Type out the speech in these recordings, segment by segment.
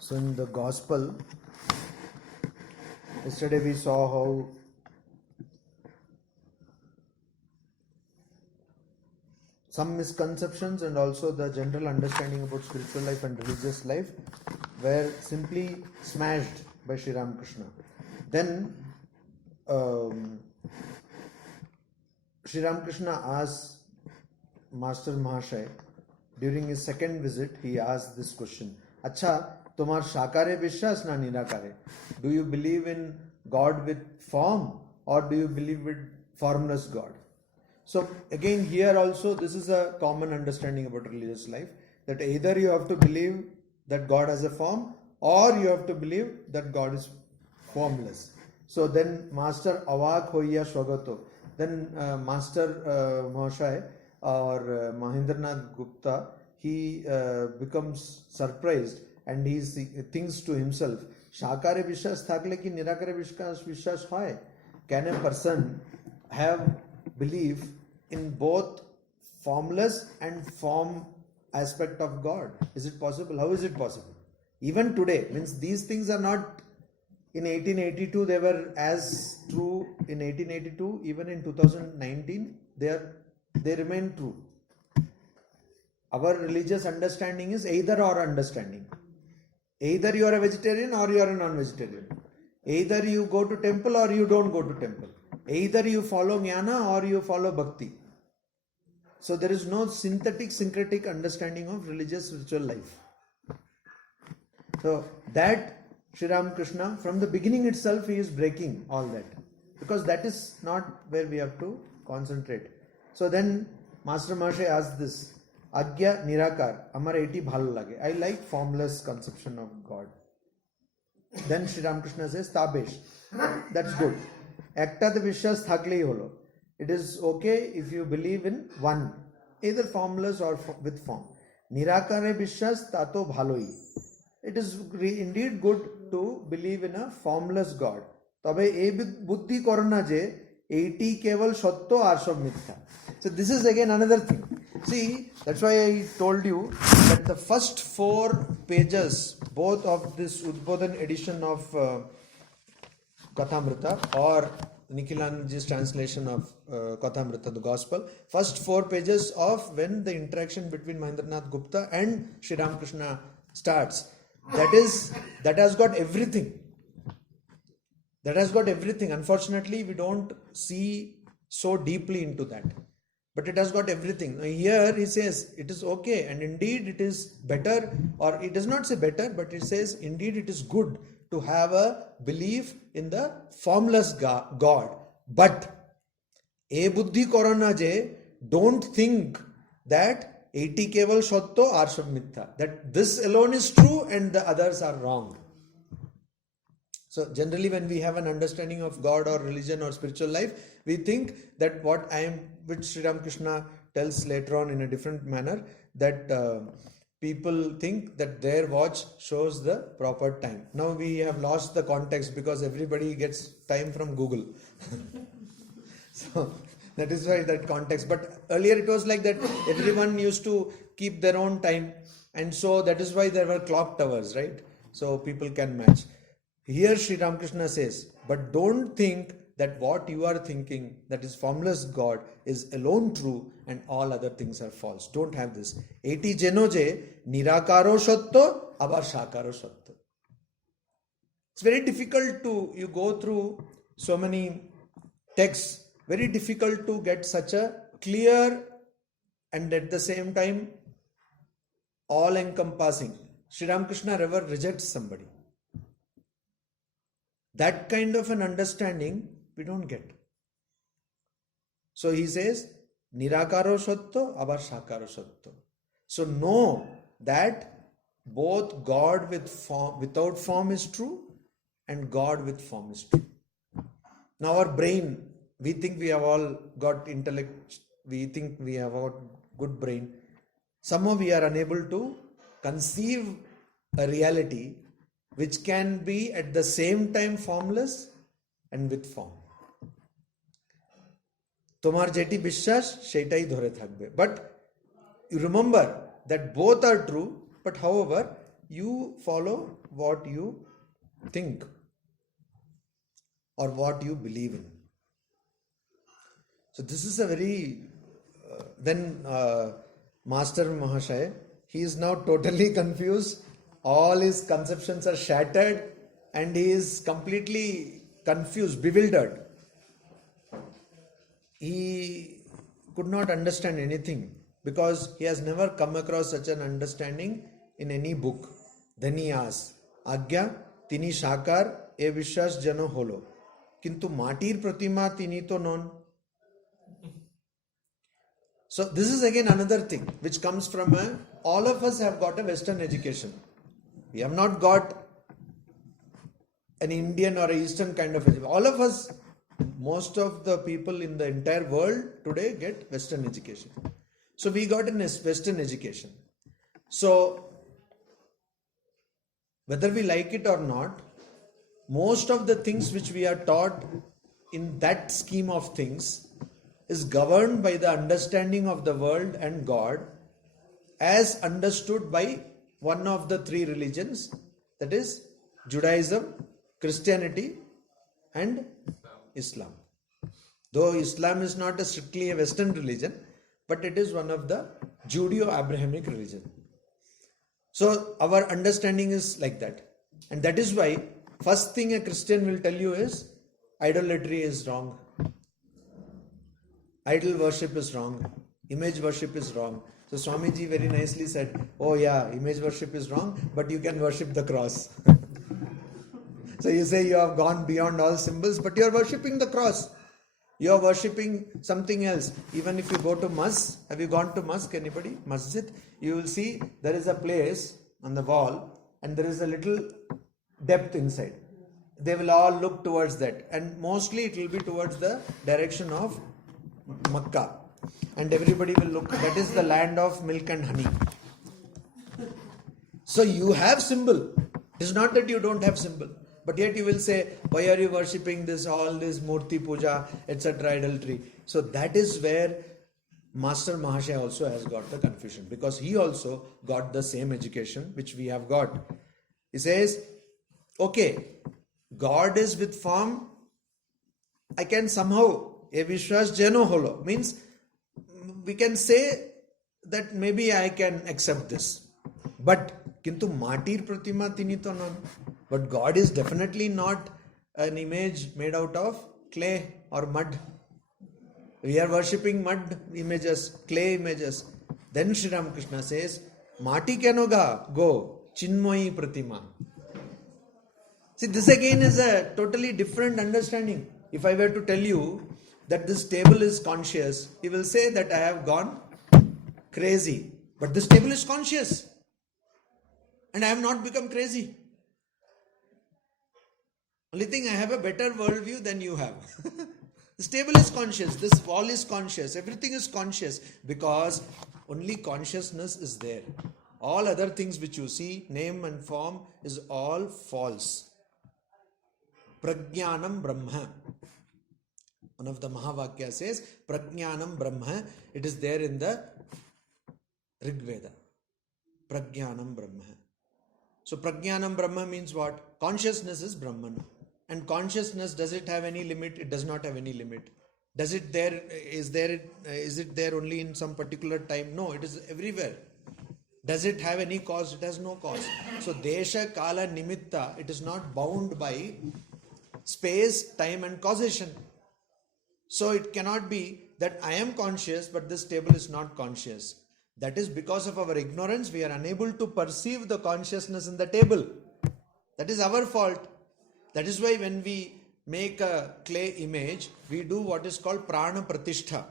So in the gospel, yesterday we saw how some misconceptions and also the general understanding about spiritual life and religious life were simply smashed by Sri Ramakrishna. Then Sri Ramakrishna asked Master Mahashay during his second visit, he asked this question: Acha, tomar shakare vishwas na nirakare? Do you believe in God with form or do you believe with formless God? So again here also this is a common understanding about religious life, that either you have to believe that God has a form or you have to believe that God is formless. So then Master Avak Hoiya Swagato, then Master Mahashay or Mahendranath Gupta, he becomes surprised and he thinks to himself, Shakare Vishwas thakle ki Nirakare Vishwas hoy? Can a person have belief in both formless and form aspect of God? Is it possible? How is it possible? Even today, means these things are not in 1882, they were as true in 1882, even in 2019, they remain true. Our religious understanding is either or understanding. Either you are a vegetarian or you are a non-vegetarian. Either you go to temple or you don't go to temple. Either you follow jnana or you follow bhakti. So there is no synthetic, syncretic understanding of religious spiritual life. So that Sri Ramakrishna, from the beginning itself, he is breaking all that. Because that is not where we have to concentrate. So then Master Mahashay asked this, Agya Nirakar, Amar eti bhalo lage. I like formless conception of God. Then Sri Ramakrishna says, Tabesh, that's good. Ekta the Vishwas thaklei holo. It is okay if you believe in one, either formless or with form. Nirakare Vishwas tato bhaloi. It is indeed good to believe in a formless God. Tabe e buddhi korna je, 80 keval shatto ar sab mithya. So this is again another thing. See, that's why I told you that the first 4 pages, both of this Udbodhan edition of Kathamrita or Nikhilanji's translation of Kathamrita, the Gospel, first 4 pages of when the interaction between Mahendranath Gupta and Sri Ramakrishna starts, that has got everything. That has got everything. Unfortunately, we don't see so deeply into that. But it has got everything. Now here he says it is okay, and indeed it is better, or it does not say better, but it says indeed it is good to have a belief in the formless God. But e buddhi korana je, don't think that 80 keval shatto arsham mithya, that this alone is true and the others are wrong. So generally when we have an understanding of God or religion or spiritual life, we think that which Sri Ramakrishna tells later on in a different manner, that people think that their watch shows the proper time. Now we have lost the context because everybody gets time from Google. So that is why that context. But earlier it was like that everyone used to keep their own time, and so that is why there were clock towers, right? So people can match. Here Sri Ramakrishna says, but don't think that what you are thinking, that is formless God, is alone true and all other things are false. Don't have this. Eti jenoje nirakaro shatto abar shakaro shatto. It's very difficult you go through so many texts, very difficult to get such a clear and at the same time all encompassing. Sri Ramakrishna never rejects somebody. That kind of an understanding we don't get. So he says, Nirakaro Satto, Abar Shakaro Satto. So know that both God without form is true and God with form is true. Now our brain, we think we have all got intellect, we think we have a good brain. Somehow we are unable to conceive a reality which can be at the same time formless and with form. তোমার যেটি বিশ্বাস সেটাই ধরে থাকবে। But you remember that both are true, but however, you follow what you think or what you believe in. So this is a very then Master Mahashaya, he is now totally confused. All his conceptions are shattered and he is completely confused, bewildered. He could not understand anything because he has never come across such an understanding in any book. Then he asks, Agya tini shakar e vishwas jano holo, kintu matir pratima tini to non. So this is again another thing which comes from all of us have got a Western education. We have not got an Indian or a Eastern kind of education. All of us, most of the people in the entire world today get Western education. So we got a Western education. So whether we like it or not, most of the things which we are taught in that scheme of things is governed by the understanding of the world and God as understood by one of the three religions, that is Judaism, Christianity and Islam. Though Islam is not strictly a Western religion, but it is one of the Judeo-Abrahamic religion. So our understanding is like that. And that is why first thing a Christian will tell you is idolatry is wrong. Idol worship is wrong. Image worship is wrong. So Swamiji very nicely said, oh yeah, image worship is wrong, but you can worship the cross. So you say you have gone beyond all symbols, but you are worshipping the cross. You are worshipping something else. Even if you go to mosque, have you gone to mosque, anybody? Masjid? You will see there is a place on the wall and there is a little depth inside. They will all look towards that, and mostly it will be towards the direction of Makkah, and everybody will look, that is the land of milk and honey. So you have symbol. It is not that you don't have symbol, but yet you will say, why are you worshipping this, all this murti puja, etc., idolatry? So that is where Master Mahashaya also has got the confusion, because he also got the same education which we have got. He says, okay, God is with form, I can somehow a vishwas jano holo, means we can say that maybe I can accept this, but kintu matir pratima tini to non. But God is definitely not an image made out of clay or mud. We are worshipping mud images, clay images. Then Sri Ramakrishna says, mati kenoga go chinmoyi pratima. See, this again is a totally different understanding. If I were to tell you that this table is conscious, he will say that I have gone crazy. But this table is conscious and I have not become crazy. Only thing, I have a better worldview than you have. This table is conscious, this wall is conscious, everything is conscious, because only consciousness is there. All other things which you see, name and form, is all false. Prajnanam Brahma. One of the Mahavakya says, Prajnanam Brahma. It is there in the Rig Veda. Prajnanam Brahma. So Prajnanam Brahma means what? Consciousness is Brahman. And consciousness, does it have any limit? It does not have any limit. Is it there only in some particular time? No, it is everywhere. Does it have any cause? It has no cause. So Desha, Kala, Nimitta, it is not bound by space, time and causation. So it cannot be that I am conscious but this table is not conscious. That is because of our ignorance. We are unable to perceive the consciousness in the table. That is our fault. That is why when we make a clay image, we do what is called prana pratishtha.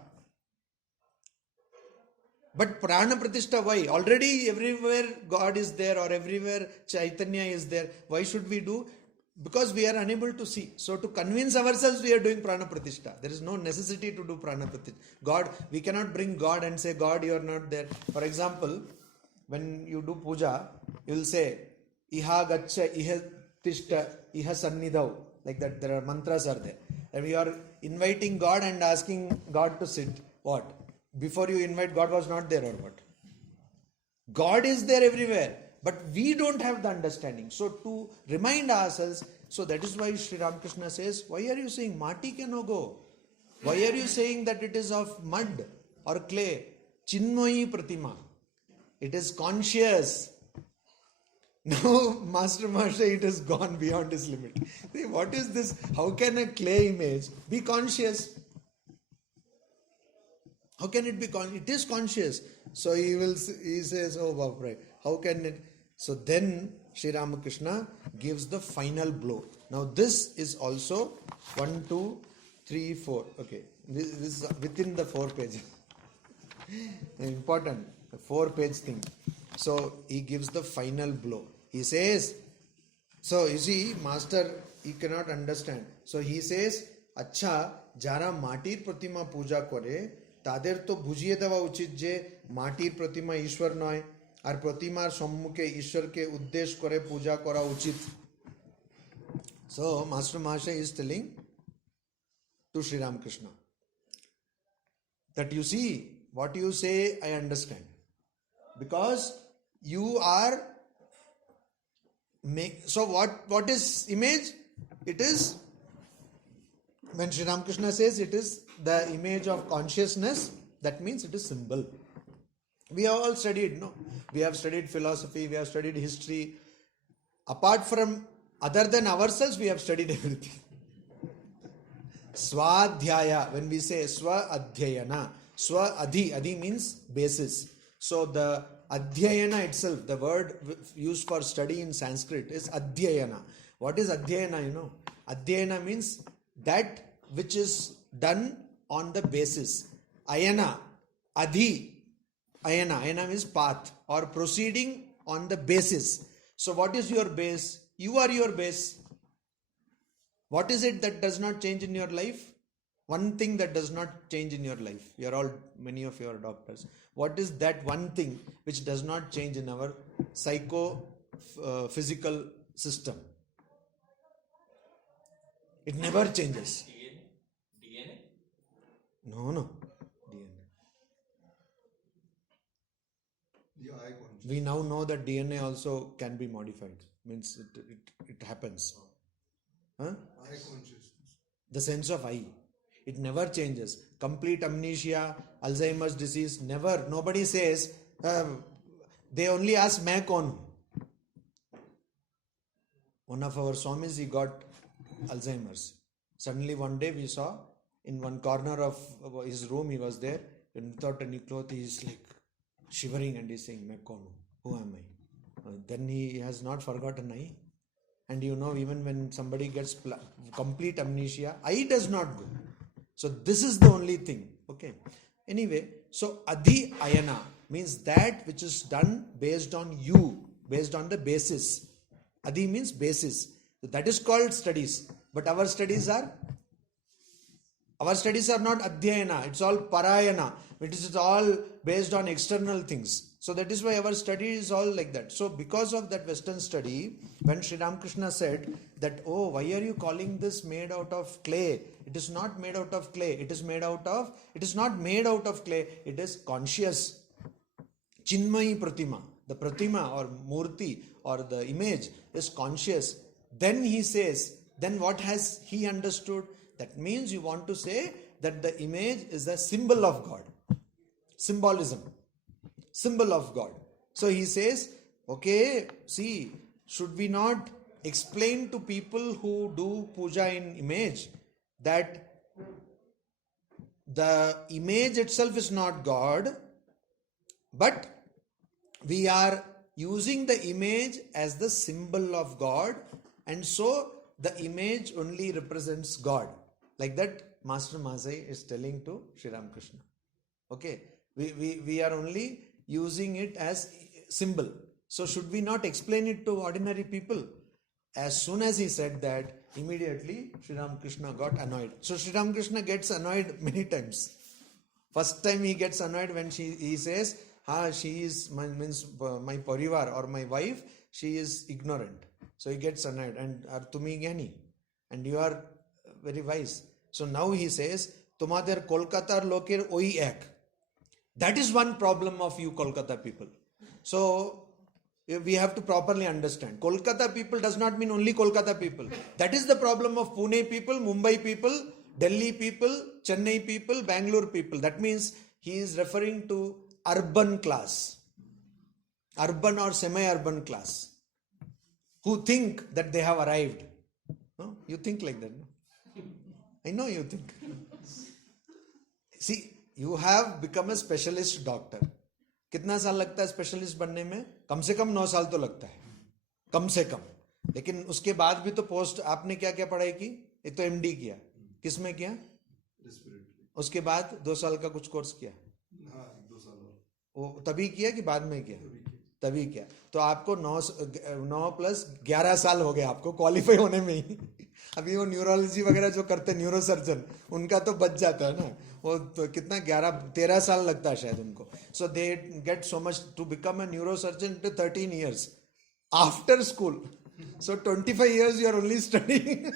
But prana pratishtha, why? Already everywhere God is there, or everywhere Chaitanya is there. Why should we do? Because we are unable to see. So to convince ourselves, we are doing prana pratishtha. There is no necessity to do prana pratishtha. God, we cannot bring God and say, God, you are not there. For example, when you do puja, you will say, Iha gacha, iha tishta, iha sannidhav. Like that, there are mantras are there. And you are inviting God and asking God to sit. What? Before you invite, God was not there or what? God is there everywhere, but we don't have the understanding. So to remind ourselves, so that is why Sri Ramakrishna says, why are you saying Mati cannot go? Why are you saying that it is of mud or clay? Chinmayi Pratima. It is conscious. Now, Master Marsha, it has gone beyond his limit. What is this? How can a clay image be conscious? How can it be conscious? It is conscious. So he says, oh wow, right. How can it? So then Sri Ramakrishna gives the final blow. Now this is also 1, 2, 3, 4. Okay. This is within the 4 pages. Important. The 4-page thing. So he gives the final blow. He says, so you see, Master, he cannot understand. So he says, Acha, jara matir pratima puja kore, তাদের তো বুঝিয়ে দেওয়া উচিত যে মাটির প্রতিমা ঈশ্বর নয়, আর প্রতিমার সম্মুখে ঈশ্বরকে উদ্দেশ্য করে পূজা করা উচিত. So Master Mahasaya is telling to Sri Ramakrishna that you see, what you say I understand, because you are so what is image? It is, when Sri Ramakrishna says it is the image of consciousness, that means it is symbol. We have all studied, no? We have studied philosophy, we have studied history. Apart from, other than ourselves, we have studied everything. Swadhyaya, when we say Swa-adhyayana, Swa-adhi means basis. So the adhyayana itself, the word used for study in Sanskrit is adhyayana. What is adhyayana, you know? Adhyayana means that which is done on the basis. Ayana, adhi, ayana means path or proceeding on the basis. So what is your base? You are your base. What is it that does not change in your life? One thing that does not change in your life. You are all, many of you are doctors. What is that one thing which does not change in our physical system? It never changes. DNA? No. DNA. We now know that DNA also can be modified. Means it happens. Huh? I consciousness. The sense of I. It never changes. Complete amnesia, Alzheimer's disease, never. Nobody says, they only ask, main kaun hu? One of our Swamis, he got Alzheimer's. Suddenly one day we saw in one corner of his room, he was there, and without any clothes, he is like shivering and he's saying, main kaun hu? Who am I? Then he has not forgotten I. And you know, even when somebody gets complete amnesia, I does not go. So this is the only thing. Okay. Anyway, so adhi ayana means that which is done based on you, based on the basis. Adhi means basis. That is called studies. But our studies are not adhyayana. It's all parayana. It is all based on external things. So that is why our study is all like that. So because of that Western study, when Sri Ramakrishna said that, oh, why are you calling this made out of clay? It is not made out of clay. It is not made out of clay. It is conscious. Chinmayi Pratima. The Pratima or Murti or the image is conscious. Then he says, then what has he understood? That means you want to say that the image is a symbol of God. Symbolism. Symbol of God. So he says, okay, see, should we not explain to people who do puja in image that the image itself is not God, but we are using the image as the symbol of God, and so the image only represents God. Like that, Master Mahasaya is telling to Sri Ramakrishna. Okay, we are only using it as symbol. So should we not explain it to ordinary people? As soon as he said that, immediately Sri Ramakrishna got annoyed. So Sri Ramakrishna gets annoyed many times. First time he gets annoyed when he says, she is my parivar or my wife, she is ignorant. So he gets annoyed. And tumi gyani, and you are very wise. So now he says, তোমাদের কলকাতার লোকের ওই এক. That is one problem of you Kolkata people. So we have to properly understand. Kolkata people does not mean only Kolkata people. That is the problem of Pune people, Mumbai people, Delhi people, Chennai people, Bangalore people. That means he is referring to urban class, urban or semi-urban class, who think that they have arrived. No? You think like that, no? I know you think. See, you have become a specialist doctor. कितना साल लगता है specialist बनने में? कम से कम 9 साल तो लगता है, कम से कम. लेकिन उसके बाद भी तो पोस्ट, आपने क्या क्या पढ़ाई की? एक तो एमडी किया, किसमें किया? उसके बाद 2 साल का कुछ कोर्स किया. हाँ, 2 साल वो तभी किया कि बाद में किया? तभी किया. तो आपको 9 प्लस 11 साल हो गए आपको क्वालिफाई होने में ही. अभी वो न्यूरोलॉजी वगैरह जो करते हैं न्यूरोसर्जन, उनका तो बच जाता है ना, वो तो कितना 11-13 साल लगता है शायद उनको. So they get so much to become a neurosurgeon to 13 years after school. So 25 years you are only studying.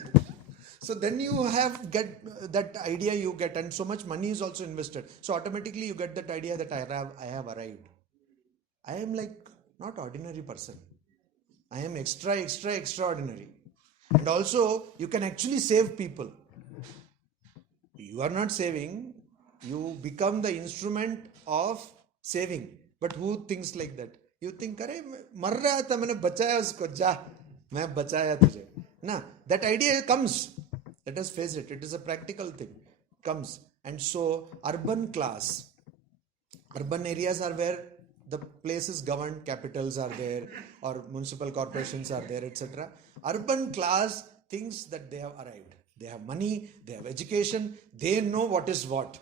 So then you have get that idea you get, and so much money is also invested. So automatically you get that idea that I have arrived. I am like not ordinary person. I am extraordinary. And also you can actually save people. You are not saving, you become the instrument of saving. But who thinks like that? You think, अरे मर रहा था मैंने बचाया उसको, जा मैं बचाया तुझे ना. That idea comes. Let us face it. It is a practical thing. Comes. And so urban class, urban areas are where the place is governed, capitals are there, or municipal corporations are there, etc. Urban class thinks that they have arrived. They have money, they have education, they know what is what.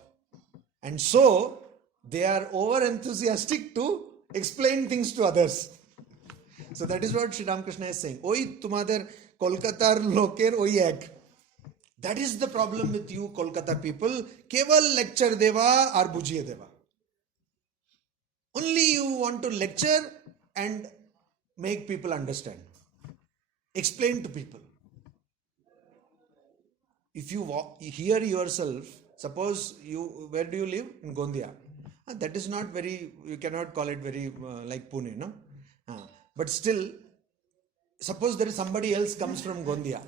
And so they are over enthusiastic to explain things to others. So that is what Sri Ramakrishna is saying. Oi tumader Kolkatar loker oi ek. That is the problem with you Kolkata people. Keval lecture deva ar bujiye deva. Only you want to lecture and make people understand. Explain to people. If you hear yourself, suppose where do you live? In Gondia. That is not very, you cannot call it very like Pune, no? But still, suppose there is somebody else comes from Gondia,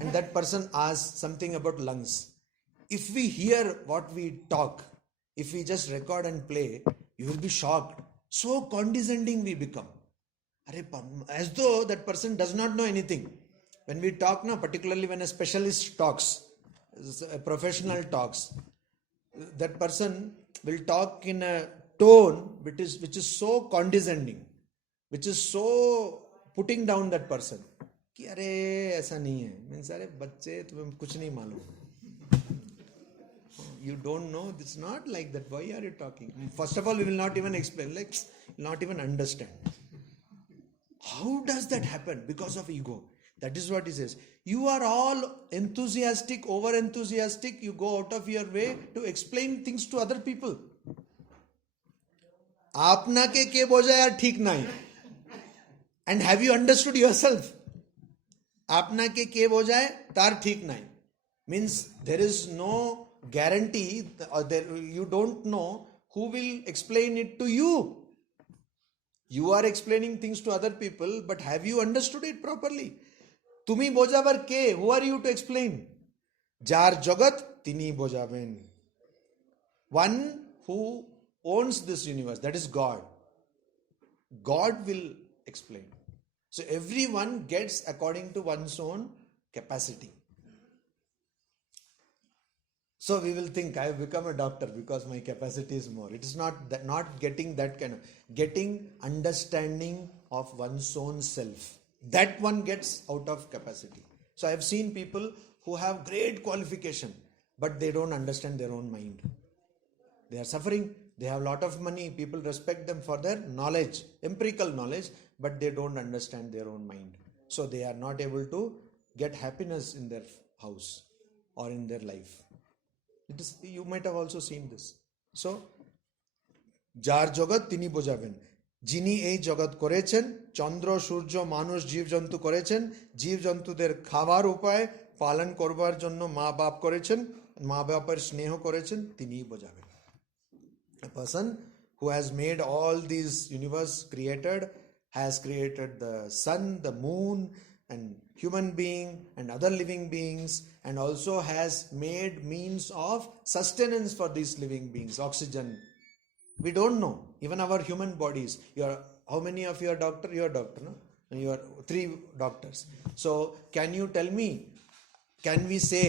and that person asks something about lungs. If we hear what we talk, if we just record and play, you will be shocked. So condescending we become. As though that person does not know anything. When we talk now, particularly when a specialist talks, a professional talks, that person will talk in a tone which is so condescending, which is so putting down that person. कि अरे ऐसा नहीं है, means अरे बच्चे तुम्हें कुछ नहीं मालूम. You don't know, it's not like that. Why are you talking? First of all, we will not even explain, like not even understand. How does that happen? Because of ego. That is what he says. You are all enthusiastic, over enthusiastic. You go out of your way to explain things to other people. आपना के बोझा यार ठीक नहीं. And have you understood yourself? आपना के बोझा है तार ठीक नहीं. Means there is no guarantee, or you don't know who will explain it to you. You are explaining things to other people, but have you understood it properly? Tumi bojabar ke, who are you to explain? Jar jagat tini bojaben. One who owns this universe, that is God. God will explain. So everyone gets according to one's own capacity. So we will think, I have become a doctor because my capacity is more. It is not that, not getting that kind of, getting understanding of one's own self. That one gets out of capacity. So I have seen people who have great qualification, but they don't understand their own mind. They are suffering, they have a lot of money, people respect them for their knowledge, empirical knowledge, but they don't understand their own mind. So they are not able to get happiness in their house or in their life. It is, you might have also seen this. So, jar jagat tini bojaben. Jini ei jagat korechen, chandra, surjo, manush, jeev jantu korechen, jeev jantuder khabar upaye, পালন করবার জন্য মা বাপ করেছেন, মা বাপের স্নেহ করেছেন, তিনিই বোঝাবেন। A person who has made all these universe created, has created the sun, the moon, and human being and other living beings, and also has made means of sustenance for these living beings, oxygen. We don't know even our human bodies. How many of you are doctor? You are doctor, no? You are 3 doctors. So can you tell me, can we say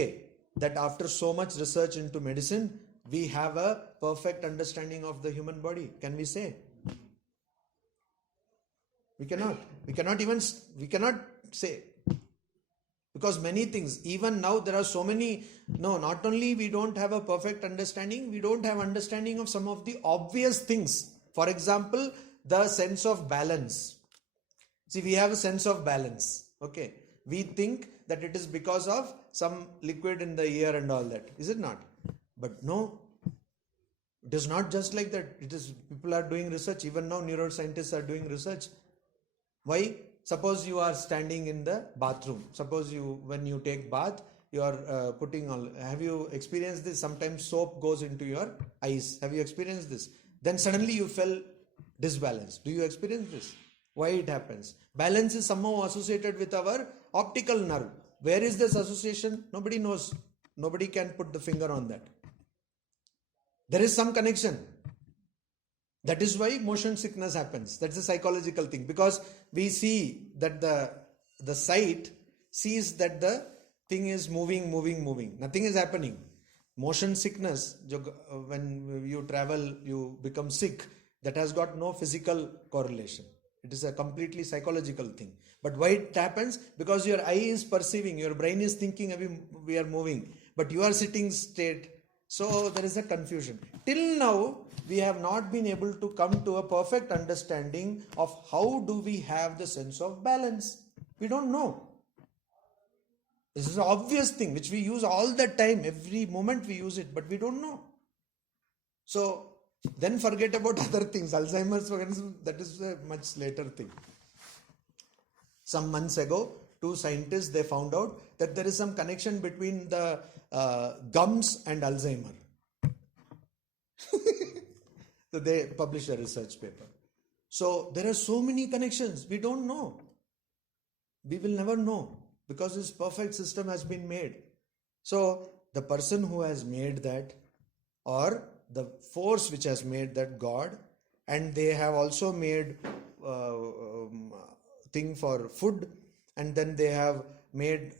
that after so much research into medicine we have a perfect understanding of the human body? Can we say? We cannot say, because many things, even now there are so many. No, not only we don't have a perfect understanding, we don't have understanding of some of the obvious things. For example, the sense of balance. See, we have a sense of balance, okay? We think that it is because of some liquid in the ear and all that, is it not? But no, it is not just like that. It is, people are doing research, even now neuroscientists are doing research. Why? Suppose you are standing in the bathroom. Suppose you, when you take bath, you are putting all. Have you experienced this? Sometimes soap goes into your eyes. Have you experienced this? Then suddenly you fell disbalanced. Do you experience this? Why it happens? Balance is somehow associated with our optical nerve. Where is this association? Nobody knows. Nobody can put the finger on that. There is some connection. That is why motion sickness happens. That's a psychological thing, because we see that the sight sees that the thing is moving. Nothing is happening. Motion sickness, when you travel, you become sick. That has got no physical correlation. It is a completely psychological thing. But why it happens? Because your eye is perceiving, your brain is thinking we are moving, but you are sitting straight. So there is a confusion. Till now, we have not been able to come to a perfect understanding of how do we have the sense of balance. We don't know. This is an obvious thing which we use all the time. Every moment we use it, but we don't know. So then forget about other things. Alzheimer's, that is a much later thing. Some months ago, 2 scientists, they found out that there is some connection between the gums and Alzheimer. So they published a research paper. So there are so many connections. We don't know. We will never know, because this perfect system has been made. So the person who has made that, or the force which has made that, God, and they have also made thing for food, and then they have made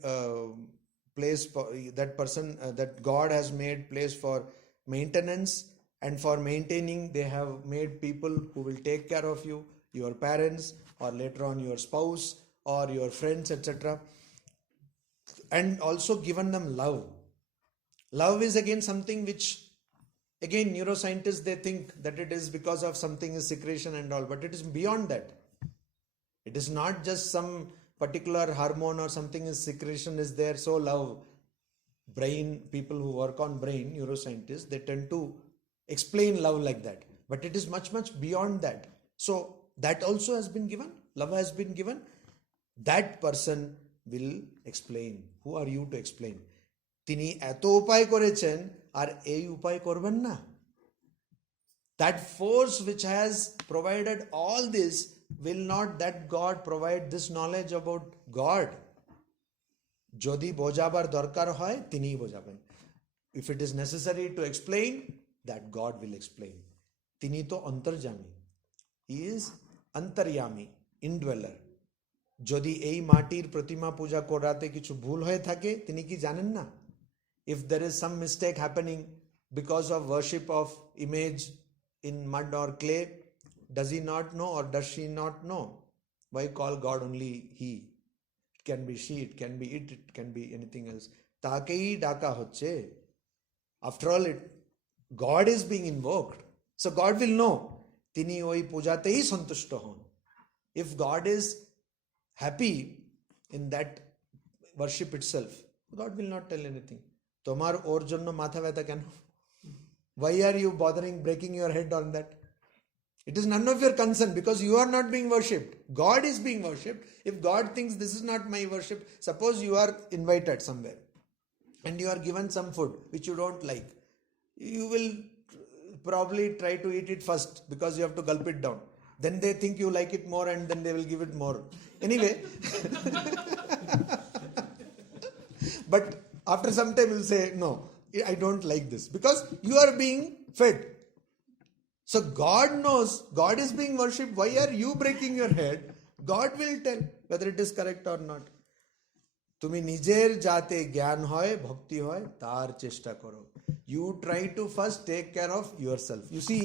place for that person, that God has made place for maintenance, and for maintaining they have made people who will take care of you, your parents, or later on your spouse or your friends, etc. And also given them love. Love is again something which, again, neuroscientists, they think that it is because of something is secretion and all, but it is beyond that. It is not just some particular hormone or something is secretion is there. So love, brain, people who work on brain, neuroscientists, they tend to explain love like that, but it is much beyond that. So that also has been given. Love has been given. That person will explain. Who are you to explain? তিনি এত উপায় করেছেন আর এই উপায় করবেন না? That force which has provided all this, will not that God provide this knowledge about God? যদি বোঝাবার দরকার হয় তিনিই বোঝাবেন. If it is necessary to explain, that God will explain. তিনি তো অন্তর্যামী. He is antaryami, indweller. যদি এই মাটির প্রতিমা পূজা করাতে কিছু ভুল হয়ে থাকে, তিনি কি জানেন না? If there is some mistake happening because of worship of image in mud or clay, does he not know, or does she not know? Why call God only he? It can be she, it can be it can be anything else. তাকেই ডাকা হচ্ছে. After all, God is being invoked. So God will know. তিনি ওই পূজাতেই সন্তুষ্ট হন. If God is happy in that worship itself, God will not tell anything. তোমার ওর জন্য মাথা ব্যথা কেন? Why are you bothering breaking your head on that? It is none of your concern because you are not being worshipped. God is being worshipped. If God thinks this is not my worship, suppose you are invited somewhere and you are given some food which you don't like, you will probably try to eat it first because you have to gulp it down. Then they think you like it more and then they will give it more. Anyway, but after some time you will say, no, I don't like this because you are being fed. So God knows, God is being worshipped. Why are you breaking your head? God will tell whether it is correct or not. তুমি নিজের যাতে জ্ঞান হয় ভক্তি হয় তার চেষ্টা করো. You try to first take care of yourself. You see,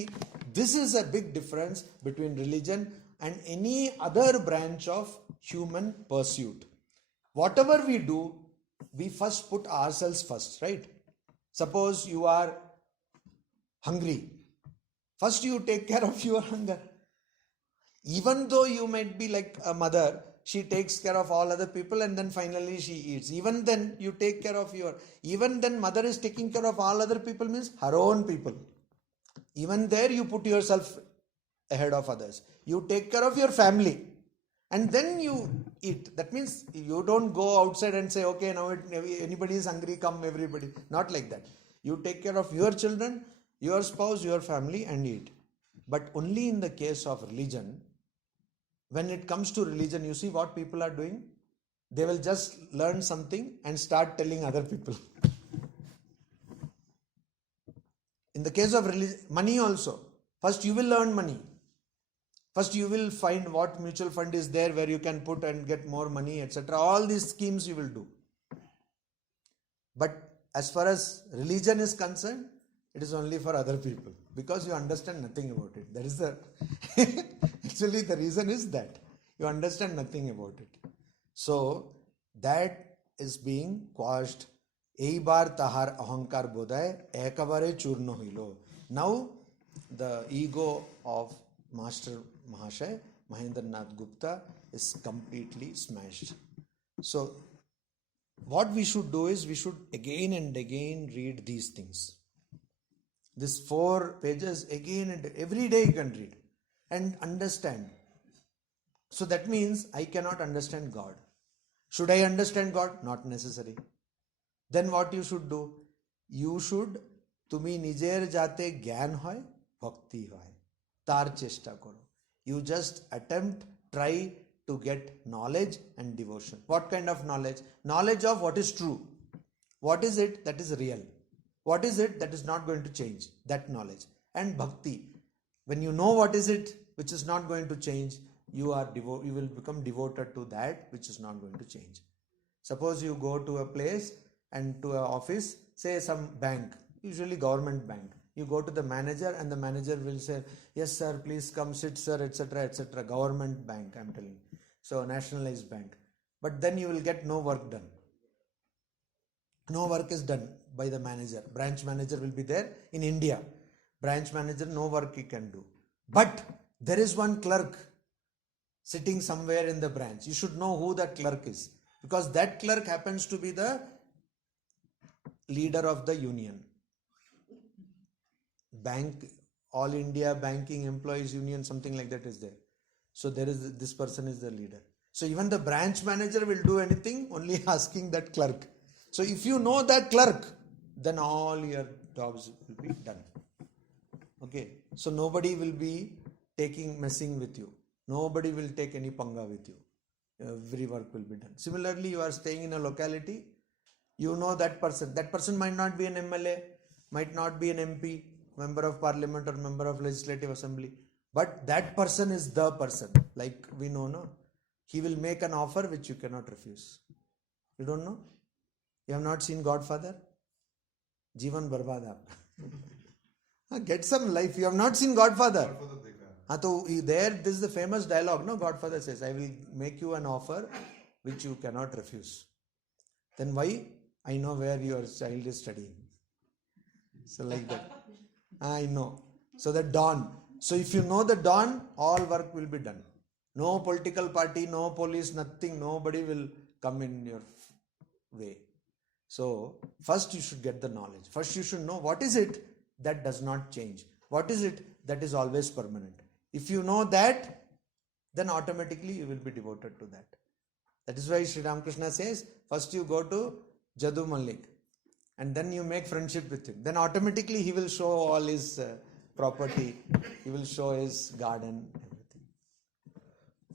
this is a big difference between religion and any other branch of human pursuit. Whatever we do, we first put ourselves first, right? Suppose you are hungry. First you take care of your hunger. Even though you might be like a mother, she takes care of all other people and then finally she eats. Even then you take care of your, even then mother is taking care of all other people means her own people. Even there you put yourself ahead of others. You take care of your family and then you eat. That means you don't go outside and say, okay, now anybody is hungry, come everybody. Not like that. You take care of your children, your spouse, your family and eat. But only in the case of religion, when it comes to religion, you see what people are doing? They will just learn something and start telling other people. In the case of religion, money also. First you will learn money. First you will find what mutual fund is there where you can put and get more money, etc. All these schemes you will do. But as far as religion is concerned, it is only for other people because you understand nothing about it. That is the actually the reason is that you understand nothing about it. So that is being quashed. Eibar tahar ahankar bodhay ekabare churno hilo. Now the ego of Master Mahashay Mahendranath Gupta is completely smashed. So what we should do is we should again and again read these things. This 4 pages again and every day you can read and understand. So that means I cannot understand God. Should I understand God? Not necessary. Then what you should do? You should তুমি নিজের যাতে জ্ঞান হয় ভক্তি হয় তার চেষ্টা করো. You just attempt, try to get knowledge and devotion. What kind of knowledge? Knowledge of what is true. What is it that is real? What is it that is not going to change? That knowledge. And bhakti. When you know what is it which is not going to change, you will become devoted to that which is not going to change. Suppose you go to a place and to an office, say some bank, usually government bank. You go to the manager and the manager will say, yes sir, please come sit sir, etc., etc. Government bank, I am telling you. So nationalized bank. But then you will get no work done. No work is done by the manager. Branch manager will be there in India. Branch manager, no work he can do. But there is one clerk sitting somewhere in the branch. You should know who that clerk is. Because that clerk happens to be the leader of the union. Bank, All India Banking Employees Union, something like that is there. So this person is the leader. So even the branch manager will do anything only asking that clerk. So if you know that clerk, then all your jobs will be done. Okay. So nobody will be messing with you. Nobody will take any panga with you. Every work will be done. Similarly, you are staying in a locality. You know that person. That person might not be an MLA, might not be an MP, member of parliament or member of legislative assembly. But that person is the person. Like we know, no? He will make an offer which you cannot refuse. You don't know? You have not seen Godfather? Jeevan barbad aapka. Get some life. You have not seen Godfather. So there, this is the famous dialogue, no? Godfather says, I will make you an offer which you cannot refuse. Then why? I know where your child is studying. So like that. I know. So the dawn. So if you know the dawn, all work will be done. No political party, no police, nothing. Nobody will come in your way. So first you should get the knowledge. First you should know what is it that does not change. What is it that is always permanent. If you know that, then automatically you will be devoted to that. That is why Sri Ramakrishna says, first you go to Jadu Malik and then you make friendship with him. Then automatically he will show all his property, he will show his garden, everything.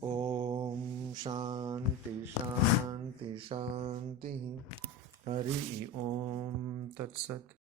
Om Shanti Shanti Shanti Hari Om Tat Sat.